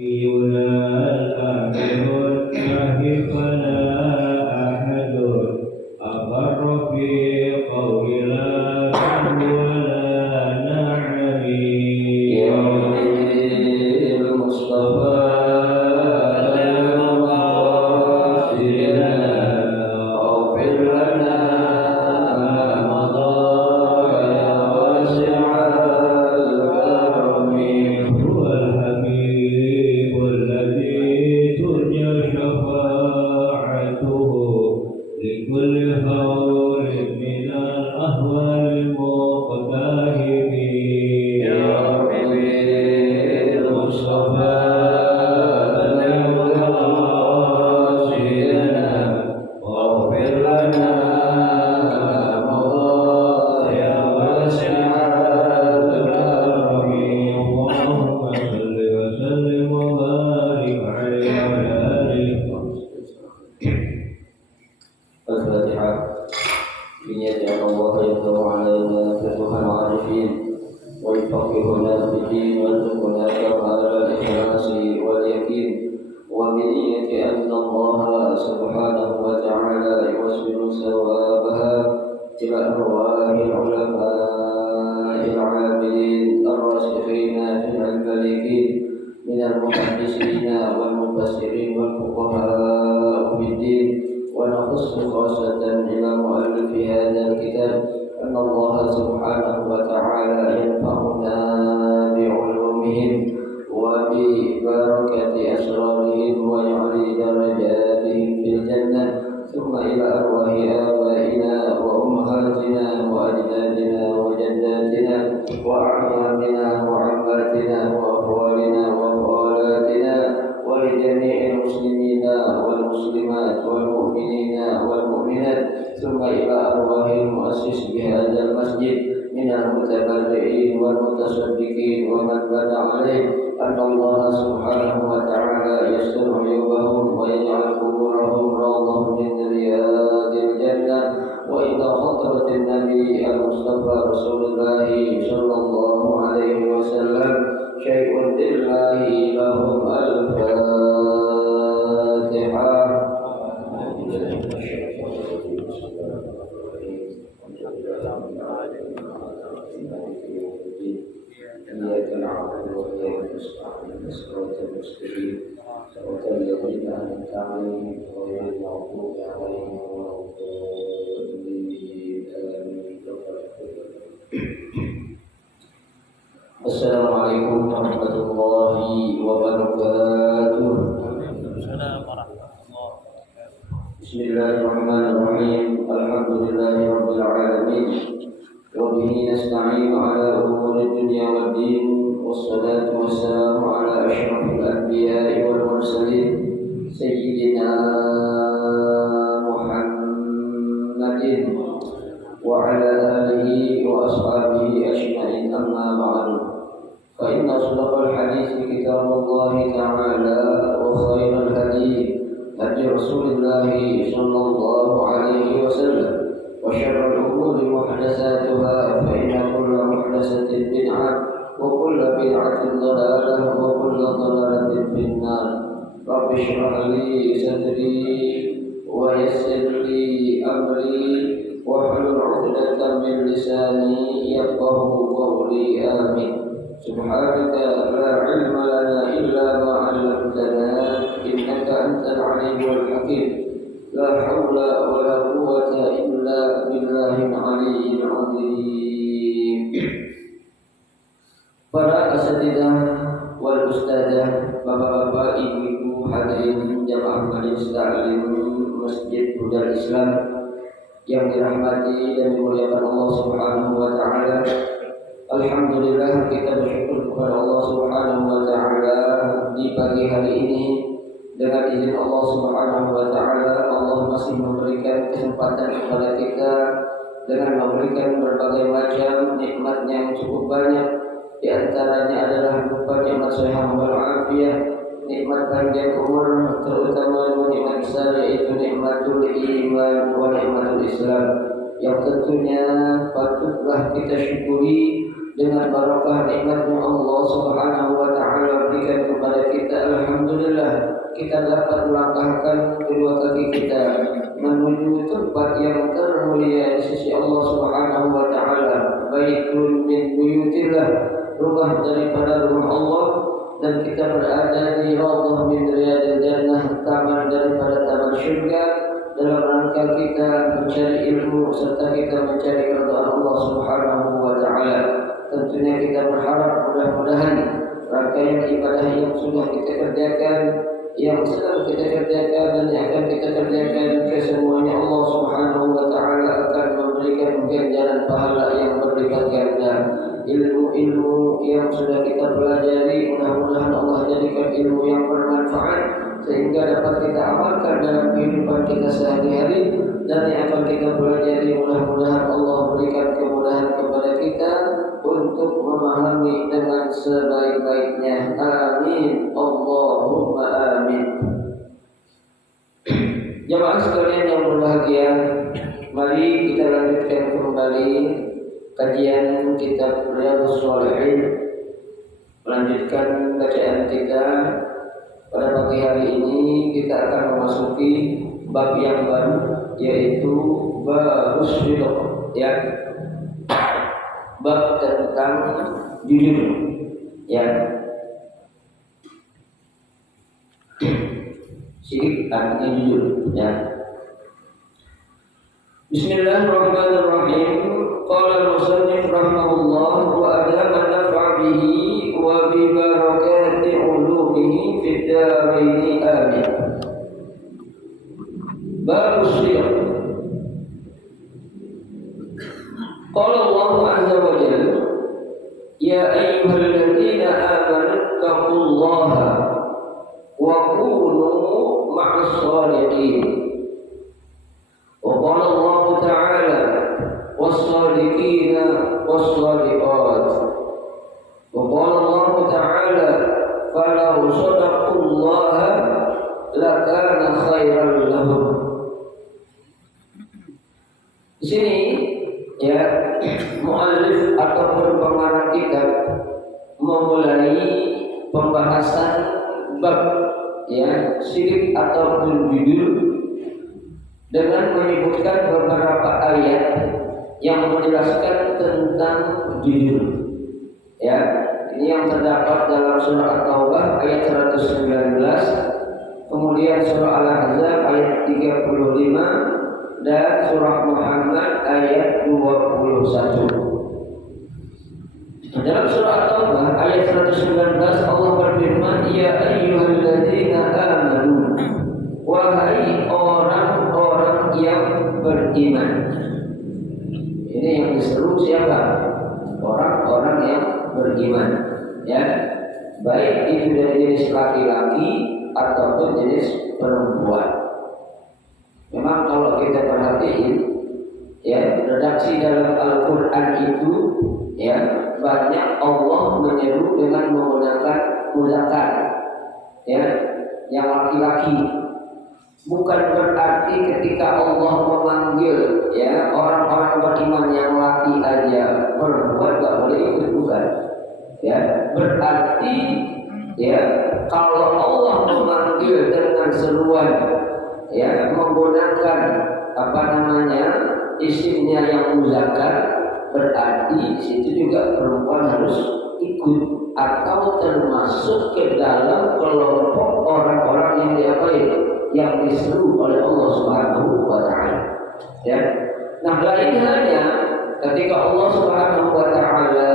الآخر الناهي فلا أحد أبر في قول لا ولا نعمي المصطفى Assalamualaikum warahmatullahi wabarakatuh. Bismillahirrahmanirrahim. Alhamdulillahirabbil alamin. Wa bihi nasta'inu ala umuri dunya waddin. Wassalatu wassalamu ala asyrafil anbiya'i wal mursalin sayyidina Muhammadin wa ala alihi wa ashabihi ajma'in, amma ba'du. فإن أصدق الحديث كتاب الله تعالى وخير الهدي هدي رسول الله صلى الله عليه وسلم وشر الأمور محدثاتها فإن كل محدثة بدعة وكل بدعة ضلالة وكل ضلالة في النار. رب اشرح لي صدري ويسر لي أمري واحلل عقدة من لساني يفقهوا قولي. آمين. سبحانك لا علم لنا إلا ما علمتنا إنك أنت العليم الحكيم. لا حول ولا قوة إلا بالله العلي العظيم. Para asatidzah wal ustadzah, bapak-bapak, ibu-ibu, hadirin jamaah majelis taklim Masjid Budal Islam yang dirahmati dan dimuliakan Allah Subhanahu wa taala. Alhamdulillah, kita bersyukur kepada Allah Subhanahu wa taala di pagi hari ini. Dengan izin Allah Subhanahu wa taala, Allah masih memberikan kesempatan kepada kita dengan memberikan berbagai macam nikmat yang cukup banyak. Di antaranya adalah berupa nikmat sehat wal afiyah, nikmat panjang umur, terutama nikmat besar yaitu nikmatul iman wa nikmatul Islam, yang tentunya patutlah kita syukuri dengan barakah nikmatnya Allah Subhanahu wa taala berikan kepada kita. kita dapat melangkahkan kedua kaki kita menuju tempat yang termulia di sisi Allah Subhanahu wa taala, baitun min buyutillah, rumah daripada rumah Allah, dan kita berada di raudhah min riyadil jannah, taman daripada taman syurga, dalam rangka kita mencari ilmu serta kita mencari keridhaan Allah Subhanahu wa taala. Tentunya kita berharap mudah-mudahan rangkaian ibadah yang sudah kita kerjakan, yang sedang kita kerjakan dan yang akan kita kerjakan, kesemuanya Allah Subhanahu wa taala akan memberikan ganjaran pahala yang berlipat ganda. Ilmu-ilmu yang sudah kita pelajari, mudah-mudahan Allah jadikan ilmu yang bermanfaat sehingga dapat kita amalkan dalam kehidupan kita sehari-hari, dan yang akan kita pelajari mudah-mudahan Allah berikan kemudahan kepada kita untuk memahami dengan sebaik-baiknya. Amin, Allahumma amin. Jamaah sekalian yang berbahagia, mari kita lanjutkan kembali kajian kitab Riyadhus Shalihin. Melanjutkan bacaan kita pada pagi hari ini, kita akan memasuki bab yang baru, yaitu babus ridho, ya, bab tentang jujur, ya. Syirik artinya jujur, ya. Bismillahirrahmanirrahim. Qala al-musannif rahimahullah wa adama naf'a bihi wa bi barakati ulumihi fid darain amin. Babus ridho. Qala Allah azza wa jalla, ya ayyuhalladzina amanu taqullaha wa kunu ma'as shalihin. Wa qala Allah ta'ala was-shadiqina was-shadiqat. Wa qala Allah ta'ala falau shadaqullaha lakana khairan lahum. Di sini, ya, muallif ataupun pengarang kitab memulai pembahasan bab, ya, syirik ataupun jujur dengan menyebutkan beberapa ayat yang menjelaskan tentang jujur, ya. Ini yang terdapat dalam surah At-Taubah ayat 119, kemudian surah Al-Ahzab ayat 35, dan surah Muhammad ayat 21. Dalam surah At-Taubah ayat 119 Allah berfirman, ya ayyuhalladzina amanu, wahai orang-orang yang beriman. Ini yang diseru siapa? Orang-orang yang beriman, ya, baik itu dari jenis laki-laki ataupun jenis perempuan. Memang kalau kita perhatiin, ya, redaksi dalam Al-Quran itu, ya, banyak Allah menyeru dengan menggunakan muzakkar, ya, yang laki-laki. Bukan berarti ketika Allah memanggil, ya, orang-orang beriman yang laki aja, perempuan gak boleh ikut, bukan, ya. Berarti, ya, kalau Allah memanggil dengan seruan, ya, menggunakan isimnya yang muzakkar, berarti di situ juga perempuan harus ikut atau termasuk ke dalam kelompok orang-orang yang diapain, yang diseru oleh Allah Subhanahu wa taala, ya. Nah, lain halnya ketika Allah Subhanahu wa taala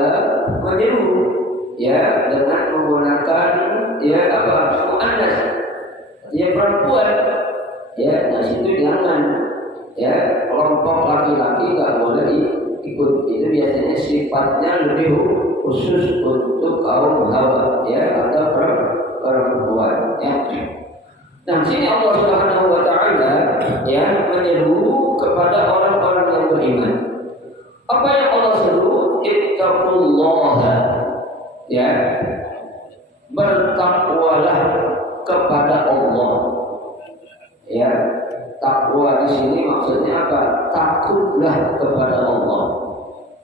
menyeru, ya, dengan menggunakan, ya, muannas, ya, perempuan, ya. Nah, situ jangan, ya, kelompok laki-laki nggak boleh ikut. Itu biasanya sifatnya lebih khusus untuk kaum hawa, ya, atau perempuan, ya. Nah, sini Allah Subhanahu wa taala, ya, menyeru kepada orang-orang yang beriman. Apa yang Allah seru? Ittaqullaha, ya, bertakwalah kepada Allah, ya. Takwa di sini maksudnya apa? Takutlah kepada Allah,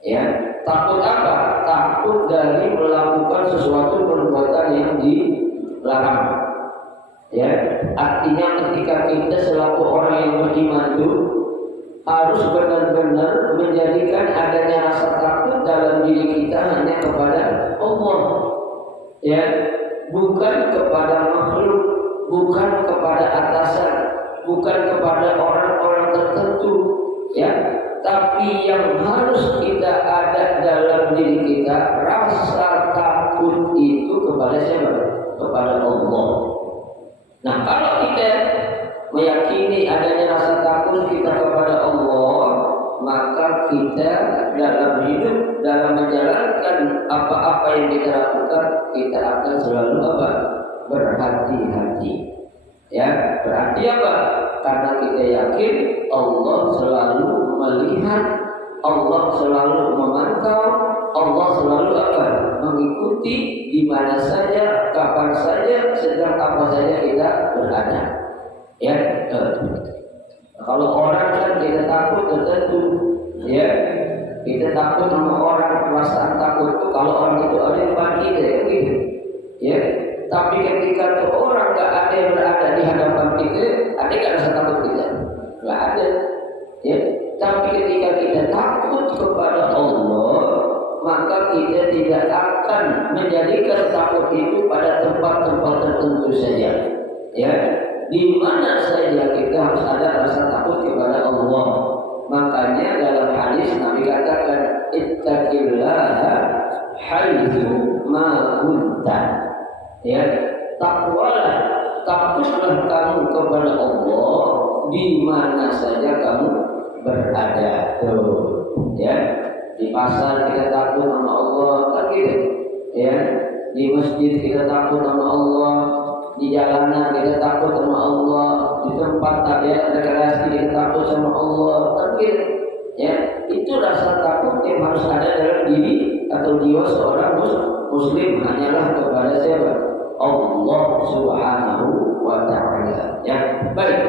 ya. Takut apa? Takut dari melakukan sesuatu perbuatan yang dilarang. Ya, artinya ketika kita selaku orang yang beriman itu harus benar-benar menjadikan adanya rasa takut dalam diri kita hanya kepada Allah. Ya, bukan kepada makhluk, bukan kepada atasan, bukan kepada orang-orang tertentu. Ya, tapi yang harus kita ada dalam diri kita rasa takut itu kepada siapa? Kepada Allah. Nah, kalau kita meyakini adanya rasa takut kita kepada Allah, maka kita dalam hidup, dalam menjalankan apa-apa yang kita lakukan, kita akan selalu apa? Berhati-hati. Ya, berarti apa? Karena kita yakin Allah selalu melihat, Allah selalu memantau, Allah selalu apa? Mengikuti di mana saja, kapan saja, sedang apa saja kita berada. Ya, kalau orang kan kita takut tertentu, ya, kita takut sama orang, perasaan takut itu kalau orang itu ada di depan kita, ya, gitu. Ya, tapi ketika tuh orang nggak ada yang berada di hadapan kita, ada nggak rasa takut kita? Nggak ada. Ya, tapi ketika kita takut kepada Allah, maka kita tidak akan menjadikan takut itu pada tempat-tempat tertentu saja. Ya, di mana saja kita harus ada rasa takut kepada Allah. Makanya dalam hadis Nabi katakan, ittaqillaha haitsu ma kunta. Ya, takutlah kamu kepada Allah di mana saja kamu berada. Ya, di pasar kita takut sama Allah, kan gitu. Ya, di masjid kita takut sama Allah, di jalanan kita takut sama Allah, di tempat rekreasi kita takut sama Allah, kan gitu. Ya, itu rasa takut yang harus ada dalam diri atau jiwa seorang muslim hanyalah kepada siapa? Allah Subhanahu wa ta'ala. Ya, baik.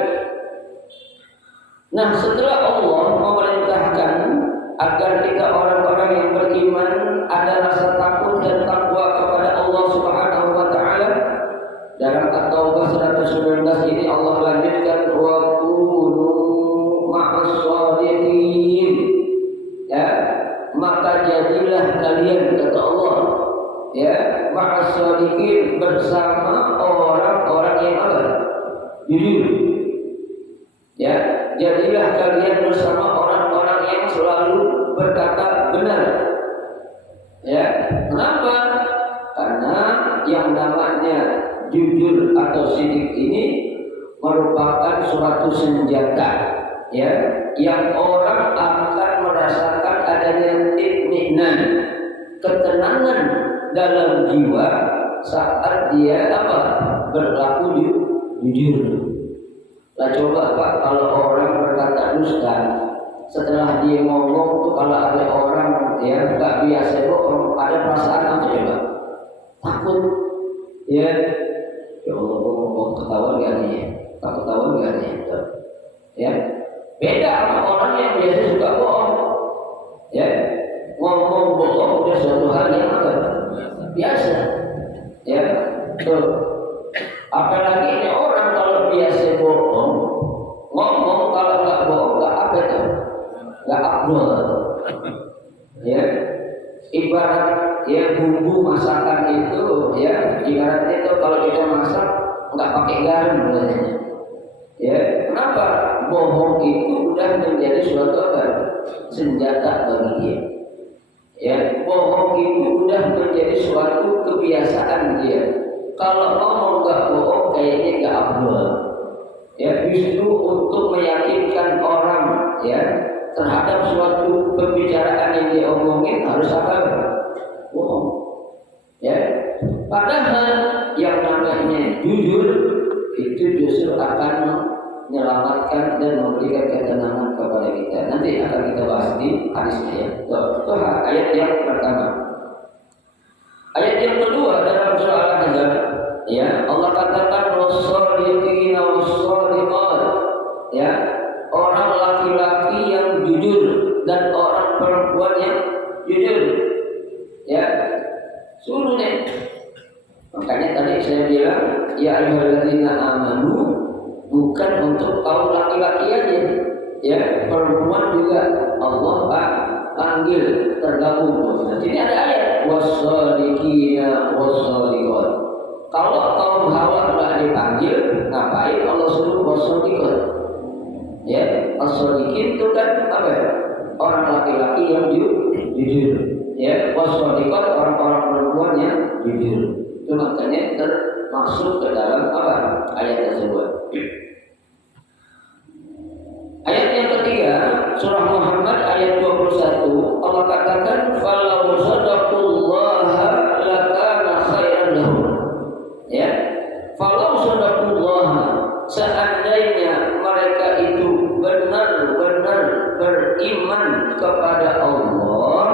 Nah, setelah Allah memerintahkan agar kita orang-orang yang beriman ada rasa takut dan takwa kepada Allah Subhanahu wa ta'ala, dalam At-Taubah 119 ini Allah lanjutkan, wa kunu ma'as shadiqin. Ya, maka jadilah kalian, kata Allah, ya, ma'as shadiqin, bersama orang-orang yang apa? Jujur. Ya, jadilah kalian bersama orang-orang yang selalu berkata benar. Ya, kenapa? Karena yang namanya jujur atau sidik ini merupakan suatu senjata, ya, yang orang akan merasakan adanya itminan, ketenangan dalam jiwa saat dia apa? Berlaku jujur. Nah, coba Pak, kalau orang berkata dusta, setelah dia ngomong tuh, kalau ada orang ya nggak biasa bohong, ada perasaan apa coba? Takut, ya. Ya Allah, ngomong ketahuan gak nih? Tak ketahuan gak nih? Ya, beda sama orang yang biasa suka bohong. Ya, ngomong bohong udah suatu hal yang apa? Biasa. Ya, tuh. Apalagi ini orang kalau biasa bohong, ngomong kalau nggak bohong nggak apa itu, nggak abdul. Ya, ibarat ya bumbu masakan itu, ya ibaratnya itu kalau kita masak nggak pakai garam biasanya. Ya, kenapa? Bohong itu udah menjadi suatu senjata bagi dia. Ya, bohong itu udah menjadi suatu kebiasaan dia. Kalau ngomong nggak bohong kayaknya nggak abdul. Ya, justru untuk meyakinkan orang ya terhadap suatu pembicaraan yang dia omongin harus apa? Bohong. Ya, padahal yang namanya jujur itu justru akan menyelamatkan dan memberikan ketenangan kepada kita. Nanti akan kita bahas di hadisnya ya. Itu ayat yang pertama. Ayat yang kedua dalam surah Al-Ahzab, ya, Allah katakan was-shadiqina was-shadiqat, ya, orang laki-laki yang jujur dan orang perempuan yang jujur. Ya, suruh nih. Makanya tadi saya bilang, ya ayyuhalladzina amanu bukan untuk kaum laki-laki aja, ya, perempuan juga Allah panggil tergabung. Nah, sini ada ayat wassadiqina wassadiqat. Kalau kaum Hawa enggak dipanggil, ngapain Allah suruh wassadiqat? Ya, wassadiqin itu kan apa ya? Orang laki-laki yang jujur, ya, wassadiqat orang-orang perempuan yang jujur. Itu makanya termasuk ke dalam apa? Ayat tersebut. Ayat yang ketiga, surah Muhammad ayat 21, Allah katakan falau sadaqallaha lakana khairan lahum. Ya. Falau sadaqallaha, seandainya mereka itu benar-benar beriman kepada Allah,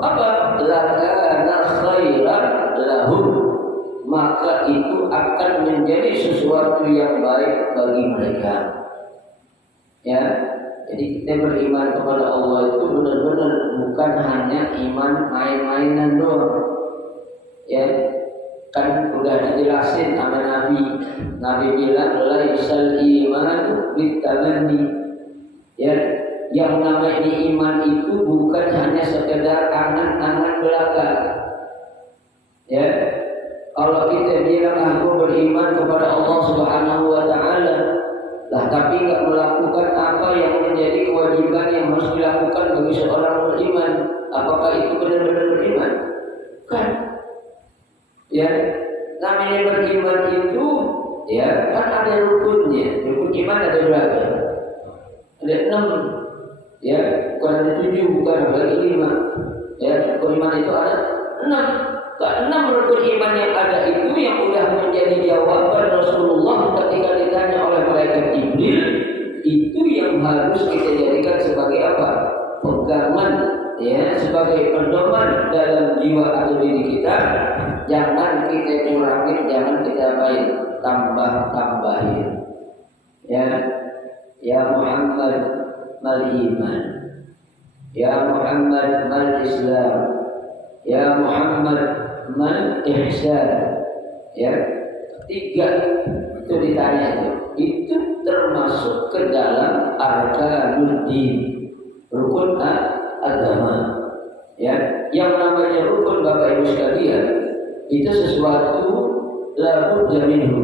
apa? Lakana khairan lahum, maka itu akan menjadi sesuatu yang baik bagi mereka. Ya, jadi kita beriman kepada Allah itu benar-benar bukan hanya iman main-mainan doang. Ya, kan udah dijelasin sama Nabi. Nabi bilang laisal iman bitamanni. Ya, yang namanya iman itu bukan hanya sekedar angan-angan belaka. Ya, kalau kita bilang aku beriman kepada Allah Subhanahu wa taala, lah tapi enggak melakukan apa yang menjadi kewajiban yang harus dilakukan bagi seorang beriman, apakah itu benar-benar beriman? Kan? Ya, namanya beriman itu ya kan ada rukunnya. Rukun iman ada berapa? Ada 6. Ya, bukan ada 7, bukan ada 5. Ya, rukun iman itu ada 6. Keenam rukun iman yang ada itu yang sudah menjadi jawaban Rasulullah ketika ditanya oleh malaikat Jibril, itu yang harus kita jadikan sebagai apa? Pegangan, ya, sebagai pedoman dalam jiwa atau diri kita. Jangan kita kurangin, jangan kita baik, tambah-tambahin. Ya, ya Muhammad mal iman, ya Muhammad mal Islam, ya Muhammad man ihsan. Ya, 3 itu ditanya itu termasuk ke dalam arkanul din, rukun agama. Ya, yang namanya rukun Bapak Ibu sekalian itu sesuatu la budda minhu,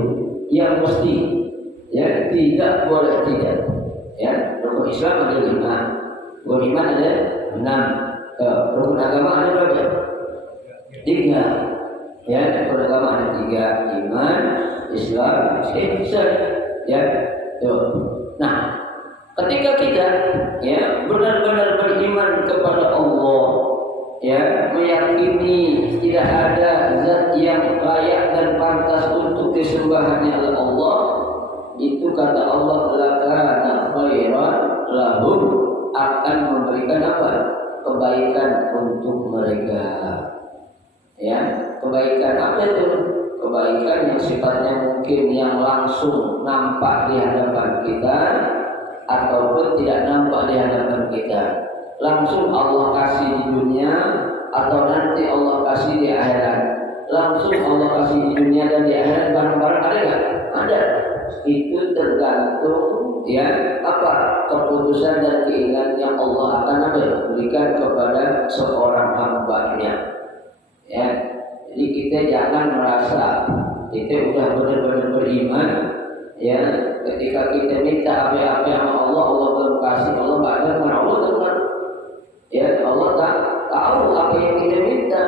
yang mesti, ya, tidak boleh tidak. Ya, rukun Islam ada 5, rukun iman ada 6, rukun agama ada berapa? 3. Ya, agama ada 3, iman, Islam, ihsan. Ya, tuh. Nah, ketika kita ya benar-benar beriman kepada Allah, ya, meyakini tidak ada zat yang layak dan pantas untuk disembah hanya oleh Allah, itu kata Allah lakana khairan lahum, akan memberikan apa? Kebaikan untuk mereka. Ya, kebaikan apa itu? Kebaikan yang sifatnya mungkin yang langsung nampak di hadapan kita ataupun tidak nampak di hadapan kita. Langsung Allah kasih di dunia atau nanti Allah kasih di akhirat. Langsung Allah kasih di dunia dan di akhirat bareng-bareng, ada nggak? Ada. Itu tergantung, ya, apa keputusan dan keinginan yang Allah akan berikan kepada seorang hamba-Nya. Ya, jadi kita jangan merasa kita udah benar-benar beriman, ya, ketika kita minta apa-apa sama Allah, Allah belum kasih, Allah nggak ada, karena Allah dengar. Ya, Allah tak tahu apa yang kita minta.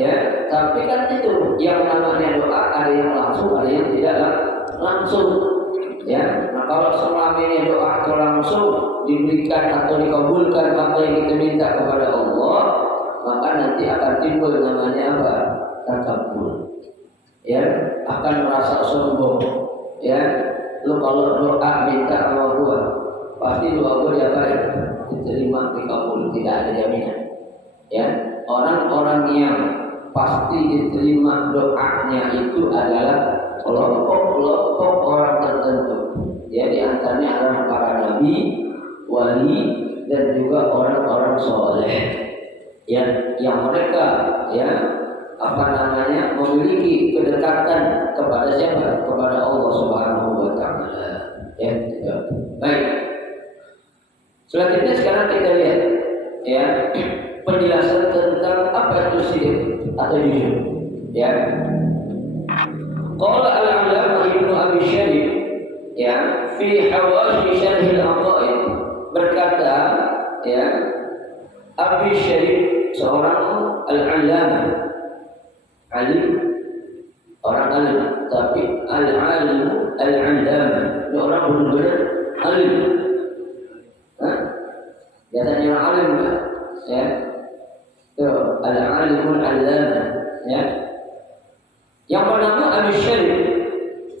Ya, tapi kan itu yang namanya doa, ada yang langsung, ada yang tidak langsung. Ya, nah kalau selamanya doa itu langsung diberikan atau dikabulkan apa yang kita minta kepada Allah, maka nanti akan timbul namanya apa? Takabur. Ya, akan merasa sombong. Ya, lu kalau doa minta sama gua, pasti doa gua diapain? Diterima, dikabul, tidak ada jaminan. Ya, orang-orang yang pasti diterima doanya itu adalah kelompok orang tertentu. Ya, di antaranya adalah para nabi, wali, dan juga orang-orang soleh. Ya, yang mereka, ya, apa namanya, memiliki kedekatan kepada siapa? Kepada Allah Selanjutnya sekarang kita lihat ya penjelasan tentang apa itu syirik atau jujur. Ya. Qala al-'allamah Ibnu Abi Syarif ya fi hawashi syarh al-aqaid berkata ya Abi Syarif seorang al-'allamah alim orang alim tapi al-'alim al-'allamah orang benar-benar alim. Biasanya orang alim ya. Tuh, al-'alimul 'allamah ya. Yang pertama Abi Syarif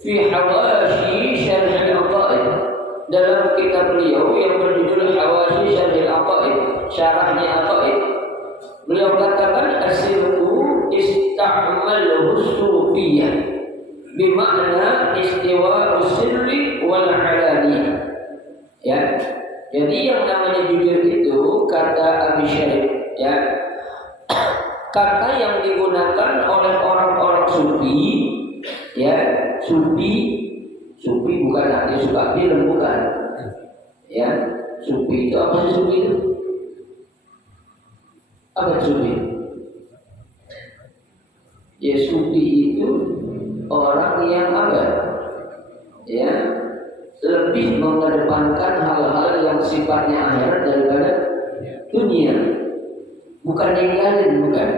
fi hawashi syarh al-aqaid dalam kitab beliau yang berjudul Hawashi Syarh al-Aqaid, syarahnya aqaid. Beliau katakan asyirku ista'maluhu sufiyah bimakna istiwa'u sirri wal 'alaniyah. Ya. Jadi yang namanya jujur itu kata Abi Syarif ya kata yang digunakan oleh orang-orang sufi ya sufi bukan arti suka film bukan ya sufi itu apa sih sufi itu apa sufi ya sufi itu orang yang apa ya lebih mengedepankan hal-hal yang sifatnya akhirat daripada dunia. Bukan ninggalin, bukan.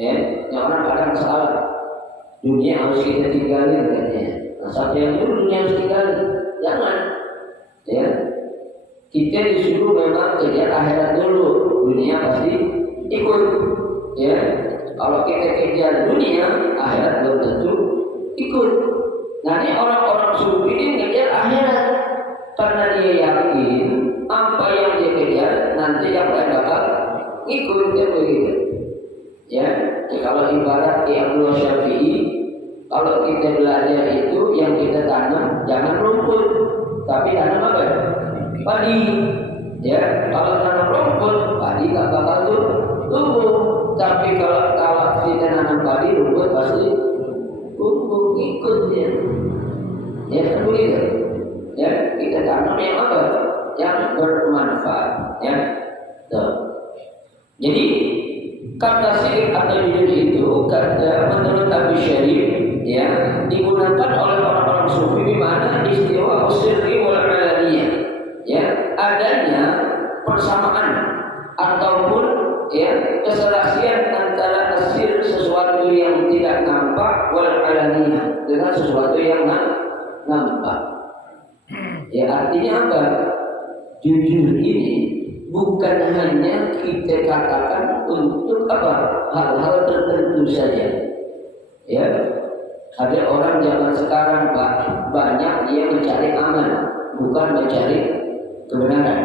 Ya, yang orang kadang salah. Dunia harus kita tinggalin katanya. Nah, siapa yang dulu dunia harus tinggalin? Jangan. Ya, kita disuruh memang kejar akhirat dulu. Dunia pasti ikut. Ya, kalau kita kejar dunia, akhirat belum tentu ikut. Nah, ini orang-orang sufi ini ngejar akhirat karena dia yakin apa yang dia kejar nanti yang lain bakal ikut dia begitu. Ya, kalau ibarat Abdul Syafi'i, kalau kita belajar itu yang kita tanam jangan rumput, tapi tanam apa? Padi. Ya, kalau tanam rumput, padi tak bakal tumbuh. Tapi kalau kita tanam padi, rumput pasti tumbuh ikut dia. Ya, begitu. Ya, kita tanam yang apa? Yang bermanfaat. Ya, tuh. Jadi kata syirik atau jujur itu kata menurut Abi Syarif ya digunakan oleh orang-orang sufi di mana istiwa sirri wal 'alaniyah ya adanya persamaan ataupun ya keserasian antara asir sesuatu yang tidak nampak wal 'alaniyah dengan sesuatu yang nampak. Ya artinya apa? Jujur ini bukan hanya kita katakan untuk apa hal-hal tertentu saja. Ya, ada orang zaman sekarang banyak dia mencari aman, bukan mencari kebenaran.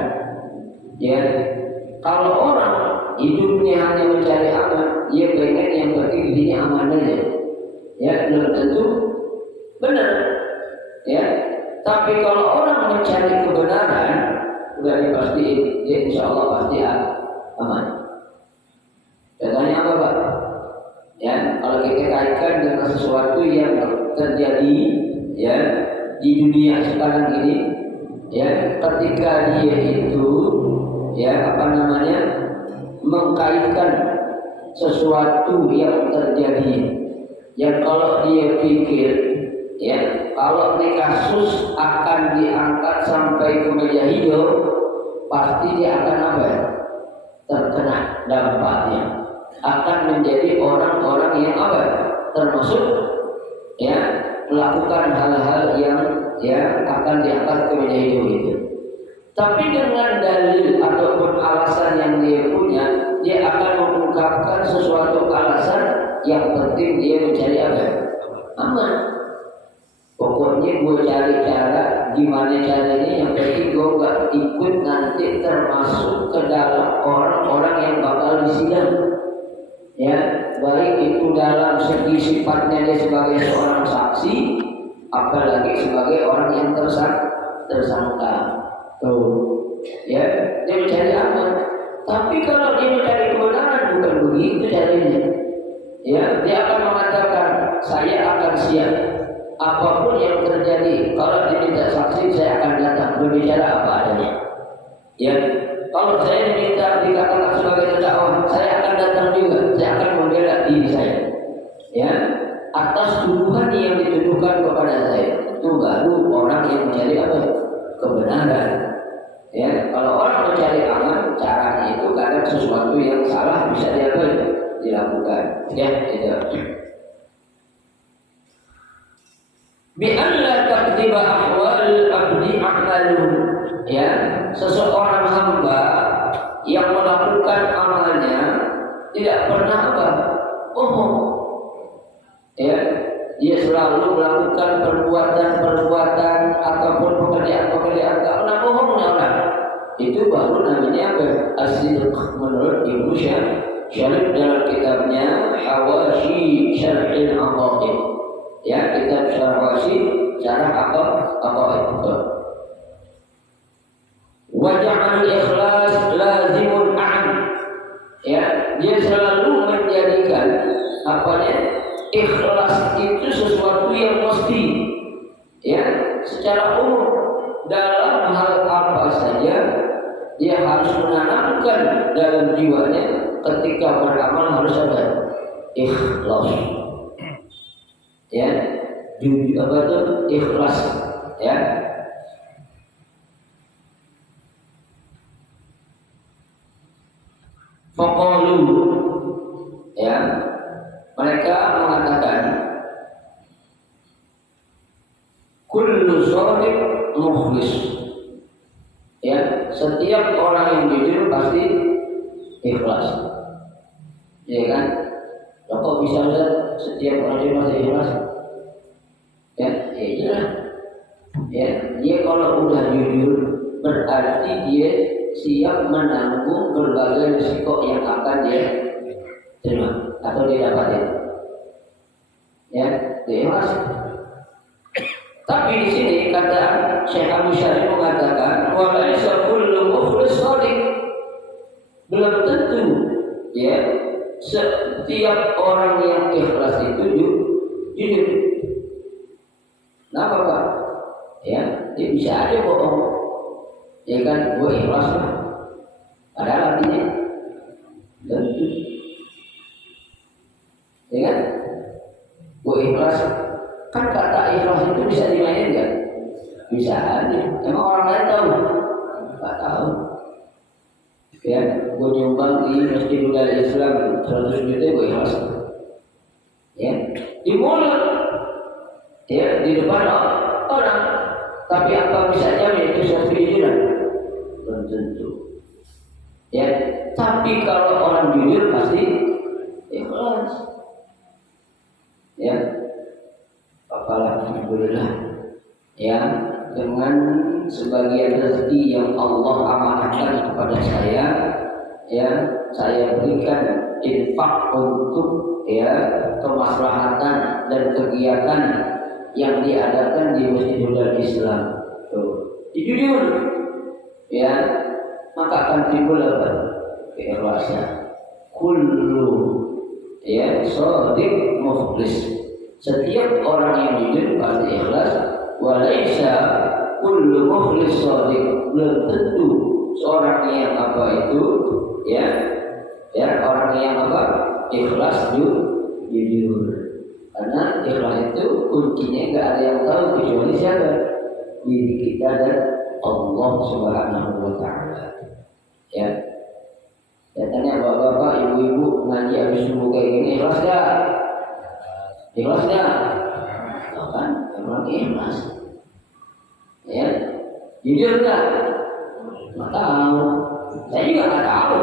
Ya, kalau orang hidupnya hanya mencari aman, dia pengen yang penting dirinya aman aja. Ya, belum tentu benar. Ya, tapi kalau orang mencari kebenaran sudah dipastiin dia insya Allah pasti aman. Contohnya apa Pak? Ya, kalau kita kaitkan dengan sesuatu yang terjadi ya di dunia sekarang ini, ya ketika dia itu ya apa namanya mengkaitkan sesuatu yang terjadi, yang kalau dia pikir ya kalau ini kasus akan diangkat sampai ke meja hijau, pasti dia akan apa? Terkena dampaknya, akan menjadi orang-orang yang apa? Termasuk ya melakukan hal-hal yang ya akan diangkat ke meja hijau itu. Tapi dengan dalil ataupun alasan yang dia punya, dia akan mengungkapkan sesuatu alasan yang penting dia mencari apa? Aman. Pokoknya gue cari cara gimana caranya yang penting gue gak ikut nanti termasuk ke dalam orang-orang yang bakal disidang. Ya, baik itu dalam segi sifatnya dia sebagai seorang saksi, apalagi sebagai orang yang tersangka. Tuh, ya dia mencari aman. Tapi kalau dia mencari kebenaran bukan begitu caranya. Ya, dia akan mengatakan saya akan siap. Apapun yang terjadi, kalau diminta saksi saya akan datang berbicara apa adanya. Ya, kalau saya diminta dikatakan sebagai terdakwa, saya akan datang juga, saya akan membela diri saya. Ya, atas tuduhan yang dituduhkan kepada saya, itu baru orang yang mencari apa? Kebenaran. Ya, kalau orang mencari aman, caranya itu kadang sesuatu yang salah bisa dilakukan. Ya, itu. Bi'anla takdiba ahwal abdi a'malun. Ya, seseorang hamba yang melakukan amalnya tidak pernah apa? Ya, dia selalu melakukan perbuatan-perbuatan ataupun pekerjaan-pekerjaan tak pernah bohong orang. Itu baru namanya apa? As-sidq menurut Ibnu Syarif dalam kitabnya Hawashi Syarhil Aqaid. Ya, kitab Hawashi Syarah Aqaid itu. Waja'al ikhlas lazimun an. Ya, dia selalu menjadikan apanya? Ikhlas itu sesuatu yang mesti, ya, secara umum dalam hal apa saja dia harus menanamkan dalam jiwanya ketika beramal harus ada ikhlas. Ya, jujur apa itu ikhlas, ya. Faqalu, ya, mereka mengatakan kullu shadiq mukhlis. Ya, setiap orang yang jujur pasti ikhlas. Ya kan? Kok bisa setiap orang jujur pasti ikhlas? Ya, iya. Ya, dia kalau udah jujur berarti dia siap menanggung berbagai risiko yang akan dia terima atau dia dapatin. Ya, dia ikhlas. Tapi di sini kata Syekh Abu Syarif mengatakan walaisa kullu mukhlis shadiq. Belum tentu ya setiap orang yang ikhlas itu jujur. Kenapa Pak? Ya, dia bisa aja bohong. Ya kan, gue ikhlas lah. Padahal artinya tentu. Ya kan? Gue ikhlas. Kan kata ikhlas itu bisa dimainin kan? Bisa aja. Emang orang lain tahu? Nggak tahu. Ya, gue nyumbang di Masjidul Islam 100 juta gue ikhlas. Ya, di mulut, ya, di depan orang. Tapi apa bisa jamin itu suatu kejujuran? Belum tentu. Ya, tapi kalau orang jujur pasti ikhlas. Ya. Alhamdulillah, ya, dengan sebagian rezeki yang Allah amanahkan kepada saya, ya, saya berikan infak untuk ya kemaslahatan dan kegiatan yang diadakan di Masjidul Islam. Jujur, ya, maka akan timbul apa? Keikhlasan. Kullu ya shadiq mukhlis. Setiap orang yang jujur pasti ikhlas. Walaisa kullu mukhlis shadiq. Belum tentu seorang yang apa itu ya orang yang apa ikhlas jujur. Karena ikhlas itu kuncinya nggak ada yang tahu kecuali siapa? Diri kita dan Allah Subhanahu wa Ta'ala. Ya. Katanya bapak-bapak, ibu-ibu ngaji habis subuh kayak gini ikhlas gak? Ikhlas gak? Tahu kan? Emang ikhlas. Ya, jujur gak? Nggak tahu. Saya juga nggak tahu.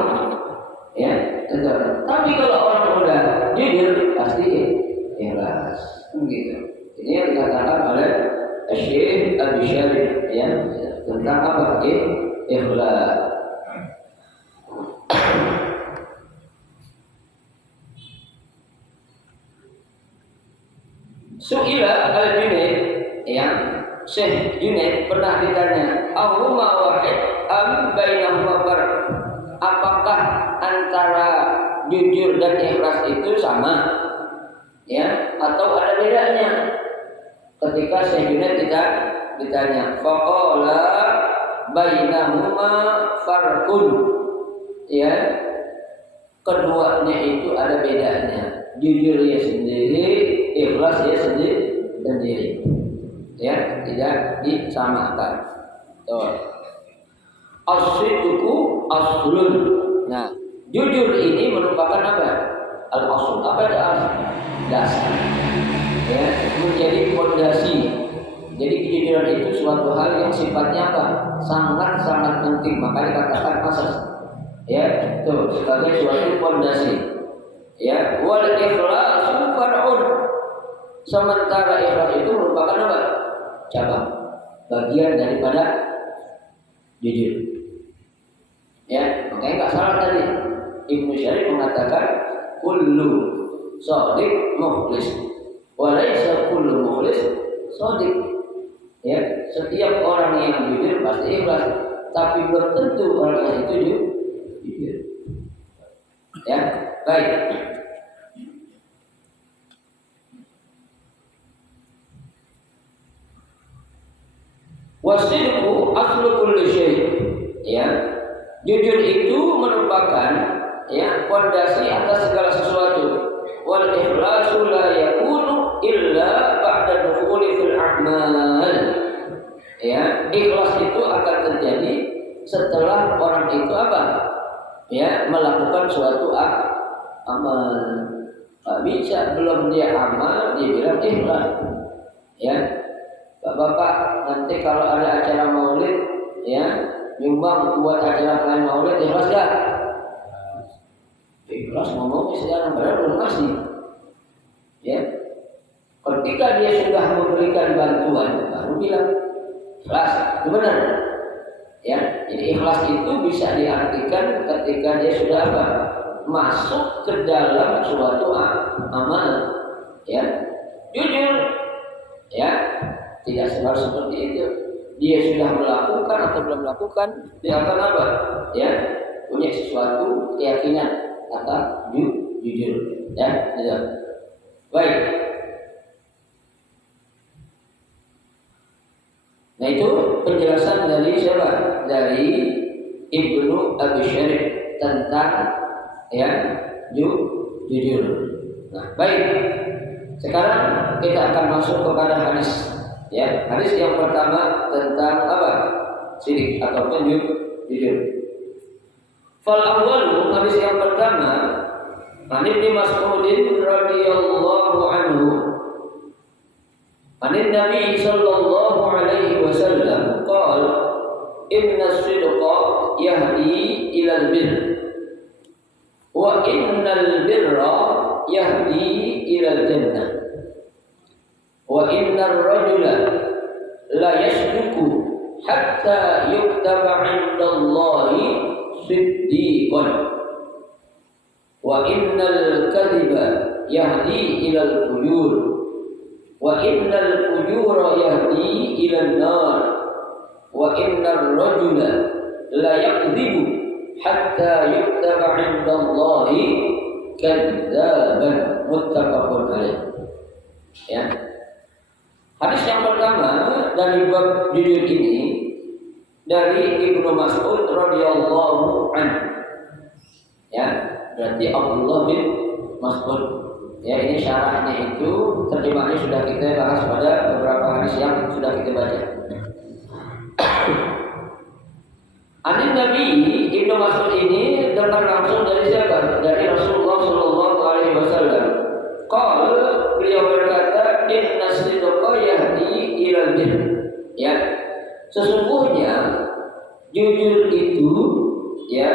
Ya, betul. Tapi kalau orang udah jujur pasti ikhlas. Begitu. Ini yang dikatakan oleh Syekh Abu Syarif ya tentang apa? Ikhlas. Su'ila al-Junaid, ya, Syekh Junaid pernah ditanya, "Ahuma wahid am bainahuma farq?" Apakah antara jujur dan ikhlas itu sama? Ya, atau ada bedanya? Ketika Syekh Junaid ditanya, faqala bainahuma farqun. Ya, keduanya itu ada bedanya. Jujur ya sendiri, ikhlas ya sendiri. Ya, tidak disamakan. Tuh. As-sidqu aslun. Nah, jujur ini merupakan apa? Al-asl. Apa itu asal? Dasar. Ya, menjadi fondasi. Jadi kejujuran itu suatu hal yang sifatnya apa? Sangat-sangat penting. Maka dikatakan asas. Ya, itu sebagai suatu fondasi. Ya, wal ikhlasu far'un. Sementara ikhlas itu merupakan apa? Cabang, bagian daripada jujur. Ya, makanya nggak salah tadi. Ibnu Syarif mengatakan kullu shadiq mukhlis, walaysa kullu mukhlis shadiq. Ya, setiap orang yang jujur pasti ikhlas, tapi belum tentu orang itu jujur. Ya, baik. Wasidqu aslu kulli syai'. Ya. Jujur itu merupakan ya fondasi atas segala sesuatu. Wal ikhlasu la yakunu illa ba'da dukhuli fil a'mal. Ya, ikhlas itu akan terjadi setelah orang itu apa? Ya, melakukan suatu amal. Bisa belum dia amal dia bilang ikhlas. Ya. Bapak, nanti kalau ada acara maulid, ya, nyumbang buat acara lain maulid, ikhlas gak? Ikhlas ngomong sekarang padahal belum ngasih. Ya, ketika dia sudah memberikan bantuan, baru bilang ikhlas, itu benar. Ya, jadi ikhlas itu bisa diartikan ketika dia sudah apa? Masuk ke dalam suatu amal. Ya, jujur. Ya. Tidak harus seperti itu. Dia sudah melakukan atau belum melakukan, dia akan apa? Ya, punya sesuatu keyakinan atau jujur. Ya, gitu. Baik. Nah itu penjelasan dari siapa? Dari Ibnu Abi Syarif tentang ya jujur. Nah, baik. Sekarang kita akan masuk kepada hadis. Ya, hadis yang pertama tentang apa? Syirik ataupun jujur. Fal awwalu, hadis yang pertama, An Ibnu Mas'ud radhiyallahu anhu. An Nabi sallallahu alaihi wasallam qala inna as-sidqa yahdi ila al-birr wa innal birra yahdi ila al-jannah. Wa innar rajula la yasduqu hatta yuktaba 'indallahi siddiqan wa innal kadhiba yahdi ilal fujur wa innal fujura yahdi ilan nar wa innar rajula la yakdhibu hatta yuktaba 'indallahi kadzaban. Muttafaqun alaih. Ya. Hadis yang pertama dari bab jujur ini dari Ibnu Mas'ud radhiyallahu anhu. Ya, berarti Abdullah bin Mas'ud. Ya, ini syarahnya itu terjemahnya sudah kita bahas pada beberapa hadis yang sudah kita baca. Anin Nabi Ibnu Mas'ud ini dengar langsung dari siapa? Dari Rasulullah sallallahu alaihi wasallam. Qala, beliau berkata, inna sidqa yahdi ilal birr. Ya, sesungguhnya jujur itu ya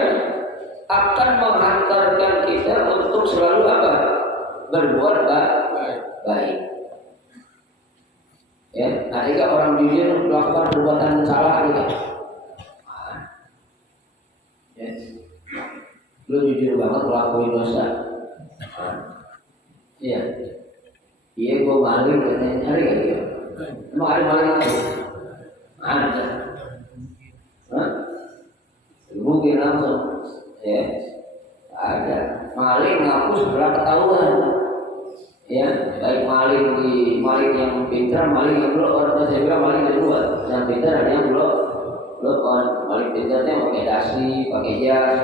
akan menghantarkan kita untuk selalu apa? Berbuat baik. Ya, ada orang jujur melakukan perbuatan salah gitu. Ya, lu jujur banget melakukan dosa. Iya, iya gue maling katanya nyari kan dia. Emang ada maling apa? Ada. Hah? Mungkin langsung. Ya, ada. Maling ngapus berapa ketahuan. Ya, baik maling yang pintar, maling yang belum. Orang saya bilang maling yang dua. Yang pintar ada yang belum telepon, balik pinternya pakai dasi, pakai jas.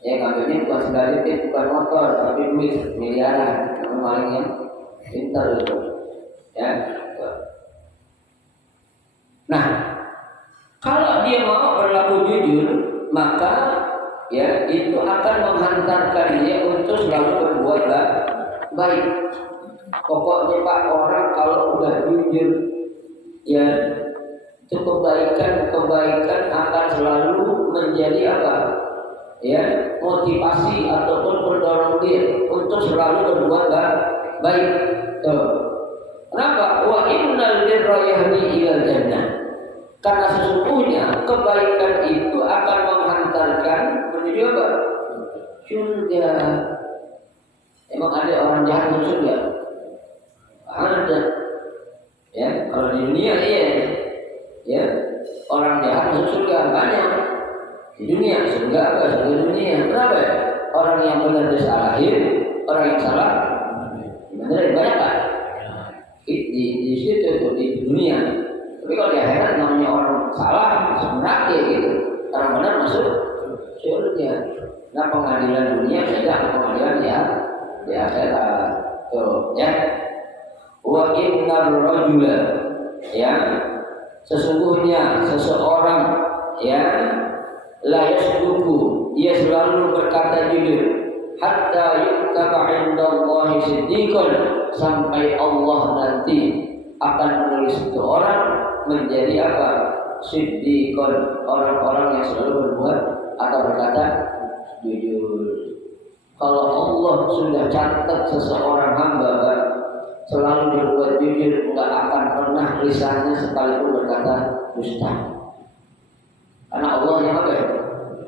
Ya ngambilnya bukan sekali bukan motor, tapi duit miliaran. Kamu paling yang pintar itu. Ya. Nah, kalau dia mau berlaku jujur, maka ya itu akan menghantarkan dia untuk selalu berbuat baik. Pokoknya Pak, orang kalau udah jujur, ya itu kebaikan akan selalu menjadi apa? Ya, motivasi ataupun pendorong dia untuk selalu berbuat baik. Tuh. Kenapa? Wa innal birra yahdi ilal jannah. Karena sesungguhnya kebaikan itu akan menghantarkan menuju apa? Surga. Emang ada orang jahat masuk surga? Ada. Ya, kalau di dunia iya. Ya, orang jahat masuk surga banyak. Di dunia surga apa? Surga dunia. Kenapa? Orang yang benar disalahin, orang yang salah benar banyak kan? Di situ di dunia. Tapi kalau di akhirat namanya orang salah masuk neraka gitu. Orang benar masuk surga. Nah pengadilan dunia beda pengadilan ya di akhirat. Tuh ya. Wa innar rajula ya sesungguhnya seseorang ya la yasduku dia selalu berkata jujur hatta yuktaba indallahi siddiqan sampai Allah nanti akan menulis itu orang menjadi apa? Siddiqan, orang-orang yang selalu berbuat atau berkata jujur. Kalau Allah sudah catat seseorang hamba selalu berbuat jujur, enggak akan pernah lisannya sekalipun berkata dusta. Karena Allah yang apa?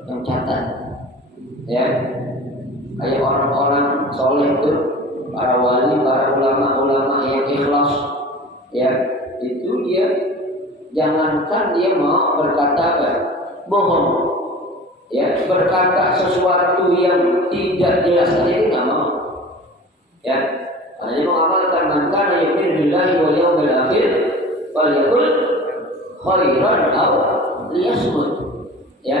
Yang catat. Ya. Kayak orang-orang soleh itu, para wali, para ulama-ulama yang ikhlas, ya, itu dia jangankan dia mau berkata apa? Bohong. Ya, berkata sesuatu yang tidak jelas tadi nggak mau. Ya. Karena dia mengamalkan man kana yu'minu billahi wal yawmil akhir falyaqul khairan aw liyasmut. Ya.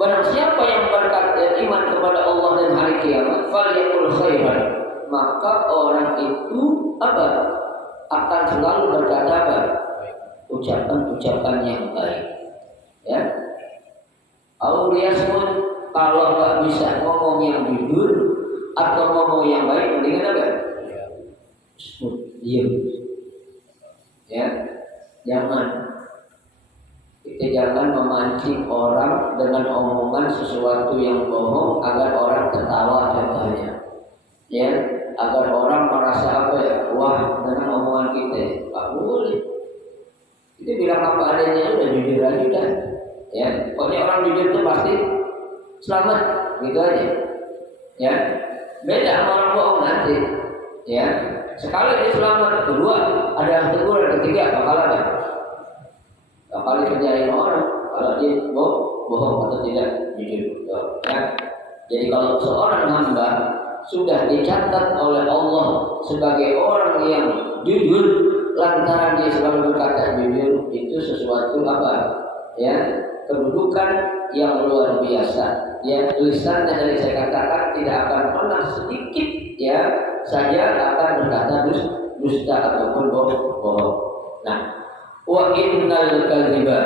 Barang siapa yang berkata iman kepada Allah dan hari kiamat, falyaqul khairan, maka orang itu apa? Akan selalu berkata apa? Ucapan-ucapan yang baik. Ya. Aw liyasmut, kalau enggak bisa ngomong yang jujur atau ngomong yang baik, mendingan apa? Diam. Ya, kita jangan memancing orang dengan omongan sesuatu yang bohong agar orang tertawa contohnya. Ya, agar orang merasa apa ya? Wah, dengan omongan kita, tak boleh. Kita bilang apa adanya udah jujur aja dah. Ya, pokoknya orang jujur itu pasti selamat, gitu aja. Ya, beda sama orang bohong nanti. Ya. Sekali dia selamat, kedua ada teguran, ketiga bakal ada. Bakal dikerjain orang kalau dia bohong atau tidak jujur. Ya. Jadi kalau seorang hamba sudah dicatat oleh Allah sebagai orang yang jujur, lantaran dia selalu berkata jujur, itu sesuatu apa? Ya, kedudukan yang luar biasa. Ya, lisannya dari saya katakan tidak akan pernah sedikit ya saja akan berkata dusta ataupun bohong. Nah, wa innal kadhiba,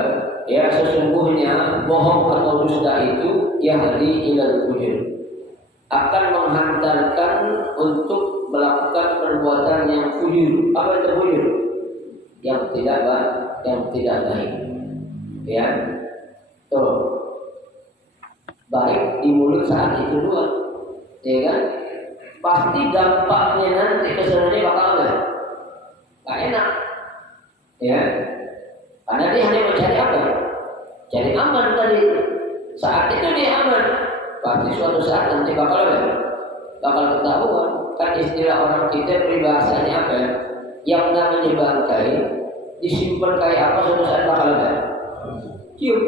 ya sesungguhnya bohong atau dusta itu yahdi ilal fujur, akan menghantarkan untuk melakukan perbuatan yang fujur. Apa itu fujur? Yang tidak baik. Ya, tuh baik di mulut saat itu doang, ya kan? Pasti dampaknya nanti kesananya bakal nggak enak, ya. Karena dia hanya mencari apa? Cari aman tadi. Saat itu dia aman, pasti suatu saat nanti bakal ketahuan. Kan istilah orang kita peribahasanya apa? Yang namanya bangkai disimpan kayak apa suatu saat bakal cium,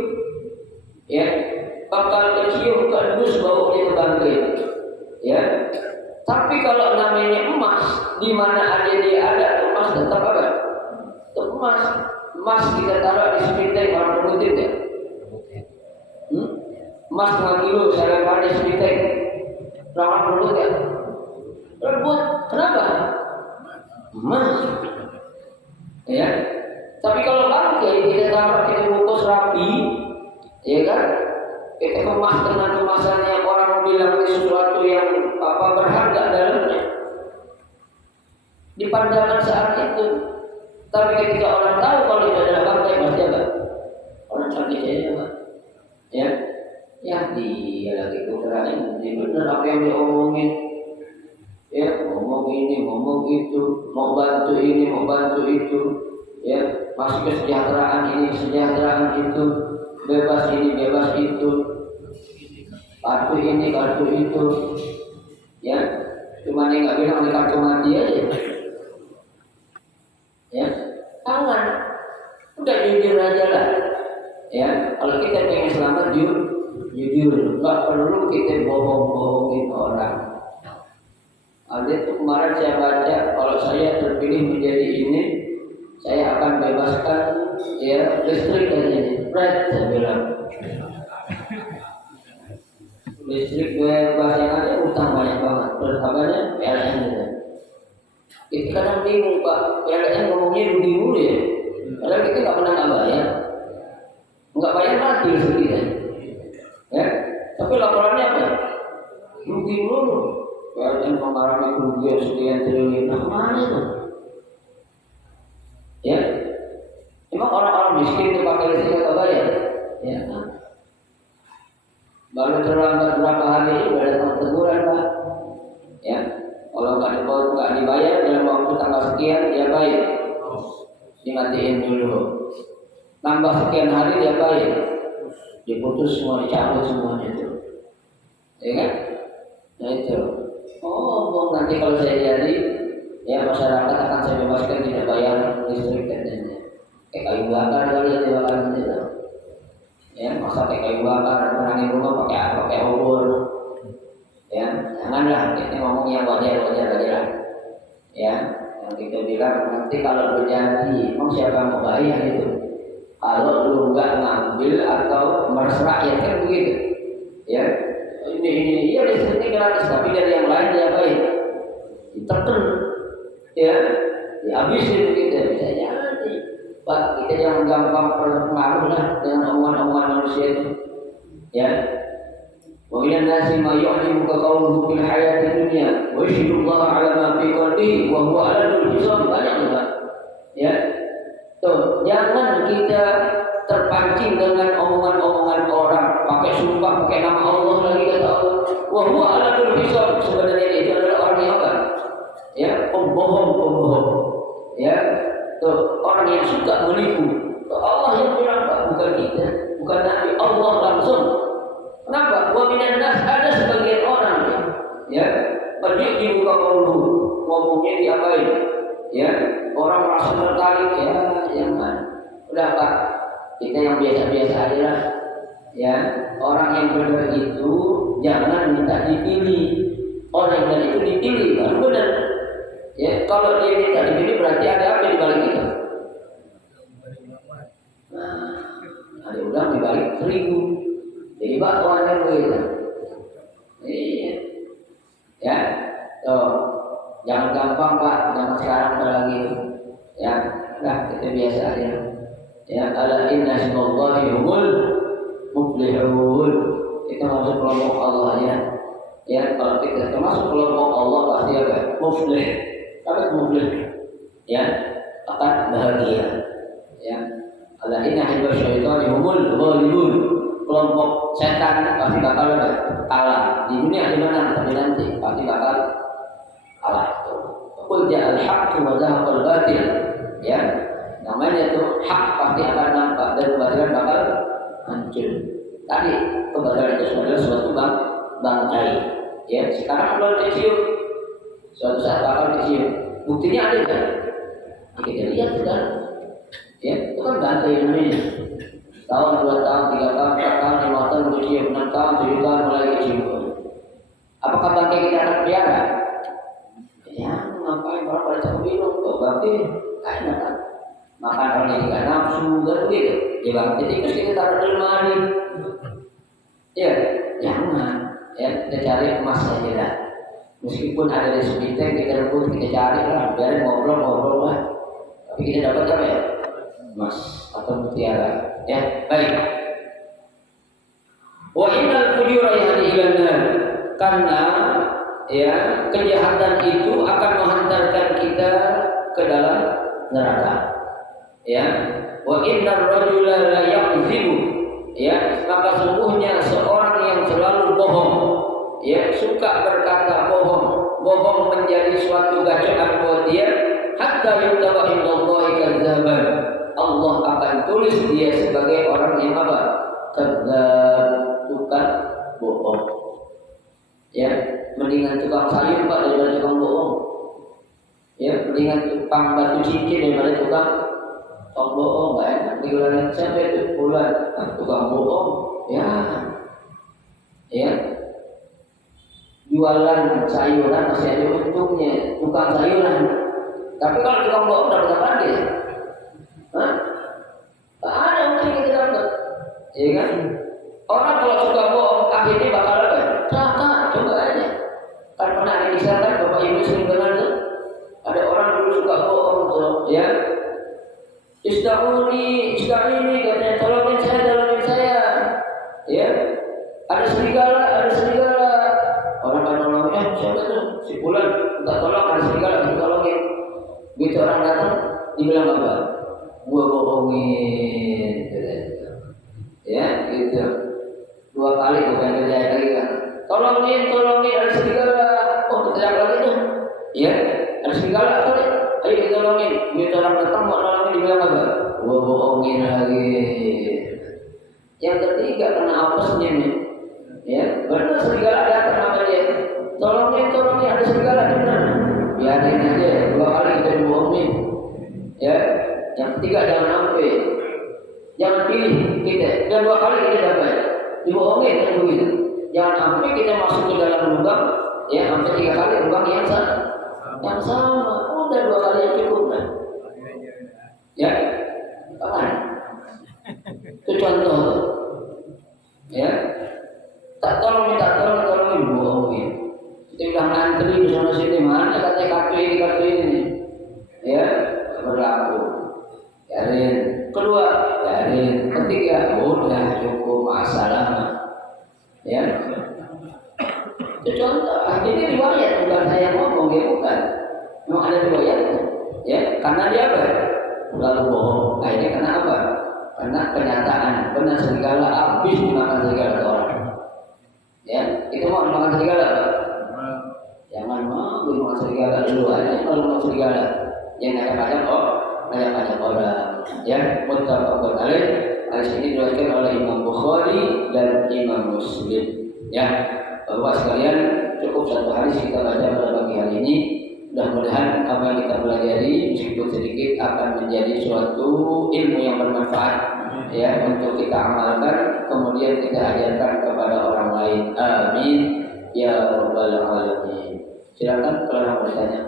ya. Bakal kecium kan bus baunya ke bangkai, ya. Tapi kalau namanya emas, di mana aja dia ada, emas tetap apa? Tetap emas. Emas kita taruh di sepintai orang putih ya. emas 5 kilo saya lempar di sepitek. Lawan rebut ya? Rebut, kenapa? Emas. Ya. Tapi kalau bangkai kita taruh, kita bungkus rapi, ya kan? Kita kemas dengan kemasannya, orang bilang ini sesuatu yang berharga dalamnya di pandangan saat itu. Tapi ketika orang tahu kalau itu adalah bangkai, pasti apa? Orang sakit saja, Pak. Ya dia lagi kukirain, ini benar apa yang diomongin. Ya, ngomong ini, ngomong itu, mau bantu ini, mau bantu itu. Ya, masuk kesejahteraan ini, kesejahteraan itu, bebas ini, bebas itu, kartu ini, kartu itu. Ya, cuma dia nggak bilang di kartu mati aja. Ya, tangan, udah jujur aja lah. Ya, kalau kita pengen selamat jujur, nggak perlu kita bohong-bohongin orang. Ada itu kemarin saya baca, kalau saya terpilih menjadi ini, saya akan bebaskan ya listrik dari ini. Right, saya bilang. Listrik bebas yang ada utang banyak banget. Berkabarnya PLN gitu. Kita kadang bingung Pak, PLN ngomongnya rugi mulu ya. Padahal kita nggak pernah bayar. Nggak bayar mati listrik kita. Ya, tapi laporannya apa? Rugi mulu. PLN mengalami kerugian sekian triliun. Nah, kemana itu? Ya, emang orang-orang miskin itu pakai listrik atau bayar? Ya, kan? Baru terlambat berapa hari ini udah datang teguran Pak. Ya, kalau nggak dibayar dalam waktu tanggal sekian dia bayar, dimatiin dulu. Tambah sekian hari dia bayar, diputus semua, dicabut semuanya itu. Ya kan? Nah itu. Oh, nanti kalau saya jadi, ya masyarakat akan saya bebaskan tidak bayar listrik katanya. Kayu bakar kali ya dibakar gitu. Ya, masa kayu bakar menerangi rumah pakai obor. Ya, janganlah kita ngomong yang wajar aja. Ya, yang kita bilang nanti kalau terjadi, mau siapa mau bayar itu? Kalau lu nggak ngambil atau meres rakyat kan begitu. Ya, ini iya listriknya gratis, tapi dari yang lain dia bayar. Ditekan, ya, dihabisin begitu bisa jadi. Pak, kita jangan gampang terpengaruh lah dengan omongan-omongan manusia itu. Ya. Wa minan nasi ma yu'jibuka qawluhu fil hayati dunya wa yashhadu Allah 'ala ma fi qalbihi wa huwa 'ala kulli syai'in qadir. Ya. Tuh, jangan kita terpancing dengan omongan-omongan orang, pakai sumpah, pakai nama Allah lagi kata Allah. Wa huwa 'ala kulli syai'in, sebenarnya itu adalah orang yang apa? Ya, pembohong. Ya. Tuh, orang yang suka menipu. Allah yang bilang Pak, bukan kita, bukan Nabi, Allah langsung. Kenapa? Wa minan nas, ada sebagian orang ya, pergi dibuka dulu, ngomongnya diapain? Ya, orang merasa tertarik ya, jangan. Udah Pak, kita yang biasa-biasa aja lah. Ya, orang yang benar itu jangan minta dipilih. Orang yang benar itu dipilih baru benar. Ya, kalau dia minta dipilih berarti ada apa di balik itu? Nah, ada udang di balik terigu. Jadi bakwan kan begitu. Iya. Ya, tuh, jangan gampang Pak, jangan sekarang lagi. Ya, nah kita biasa aja. Ya, ala inna hizballahi humul muflihun. Kita masuk kelompok Allah ya. Ya, kalau kita termasuk kelompok Allah pasti apa? Muflih. Apa muflih? Ya, akan bahagia. Ya, ala inna hizballahi humul ghalibun. Kelompok setan pasti bakal kalah. Di dunia di mana tapi nanti pasti bakal kalah itu. Qul ja'al haqqu wa zahaqal batil. Ya, namanya itu hak pasti akan nampak dan kebatilan bakal hancur. Tadi kebatilan itu adalah suatu bangkai. Ya, sekarang belum kecil, suatu saat bakal kecil. Buktinya ada kan? Kita lihat sekarang. Ya, itu kan bangkai namanya. Tahun, 2 tahun, 3 tahun, 4 tahun, 5 tahun kecil, 6 tahun, 7 tahun mulai kecil. Apakah bangkai kita akan pelihara? Ya, ngapain orang pada cakap minum? Kok bangkai? Kayaknya kan makan orang yang tidak nafsu, kan begitu. Di bangkai tikus kita taruh di lemari. Ya, jangan. Ya, kita cari emas saja dah. Meskipun ada di sekitar kita rebut, kita cari lah, biar ngobrol lah. Tapi kita dapat apa ya? Emas atau mutiara. Ya, baik. Wa innal fujura yahdi ilan nar. Karena ya kejahatan itu akan menghantarkan kita ke dalam neraka. Ya, wa innar rajula la yakzibu. Ya, maka sungguhnya seorang yang selalu bohong, ya suka berkata bohong menjadi suatu gacaan buat dia, hatta yuktaba indallahi kadzaban. Allah akan tulis dia sebagai orang yang apa? Kadzab, tukang bohong. Ya, mendingan tukang sayur Pak daripada tukang bohong. Ya, mendingan tukang batu cincin daripada tukang bohong, nggak enak. Digularin sampai itu bulan tukang bohong, ya jualan sayuran masih ada untungnya, tukang sayuran. Tapi kalau tukang bohong dapat apa dia? Hah? Tak ada untungnya kita dapat, ya kan? Orang kalau suka bohong akhirnya bakal apa? Celaka, coba aja. Kan pernah ada kisah kan Bapak Ibu sering dengar tuh, ada orang dulu suka bohong tuh, ya. Ista'uni katanya, tolongin saya. Ya, ada serigala. Orang kan nolongin, siapa tuh? Si Fulan, minta tolong, ada serigala, kita tolongin. Begitu orang datang, dibilang apa? Gua bohongin, ya, gitu. 2 kali bukan kerja lagi kan? Tolongin, ada serigala. Oh, teriak lagi tuh, ya, ada serigala kali. Ayo kita tolongin. Begitu orang datang mau nolongin, dibilang apa? Gua bohongin lagi. Yang ketiga kena apesnya nih. Ya, benar serigala datang sama dia. Tolongin ada serigala benar. Biarin aja, 2 kali kita dibohongin. Ya, yang ketiga jangan sampai. Jangan pilih kita. Dan 2 kali kita dapat dibohongin kan begitu. Jangan sampai kita masuk ke dalam lubang, ya sampai 3 kali lubang yang sama. Udah 2 kali yang cukup kan. Ya, kan? Itu contoh. Ya, minta tolong bohongin. Kita udah ngantri di sana sini, mana katanya kartu ini nih. Ya, berlaku. Yarin. Kedua, yarin. Ketiga, udah cukup masalah. Ya. Itu contoh. Ini riwayat bukan saya ngomong, ya bukan. Memang ada riwayatnya. Ya, karena dia apa? Lalu bohong. Akhirnya karena apa? Karena kenyataan benar serigala habis dimakan serigala orang. Ya, itu mau dimakan serigala apa? Jangan mau dimakan serigala dulu aja. Kalau mau serigala yang ngajak-ngajak orang. Ya, muttafaqun alaih. Hadis ini diriwayatkan oleh Imam Bukhari dan Imam Muslim. Ya, Bapak sekalian, cukup 1 hadis kita baca pada pagi hari ini. Mudah-mudahan apa yang kita pelajari meskipun sedikit akan menjadi suatu ilmu yang bermanfaat ya untuk kita amalkan, kemudian kita ajarkan kepada orang lain. Amin ya rabbal alamin. Silakan kalau mau bertanya.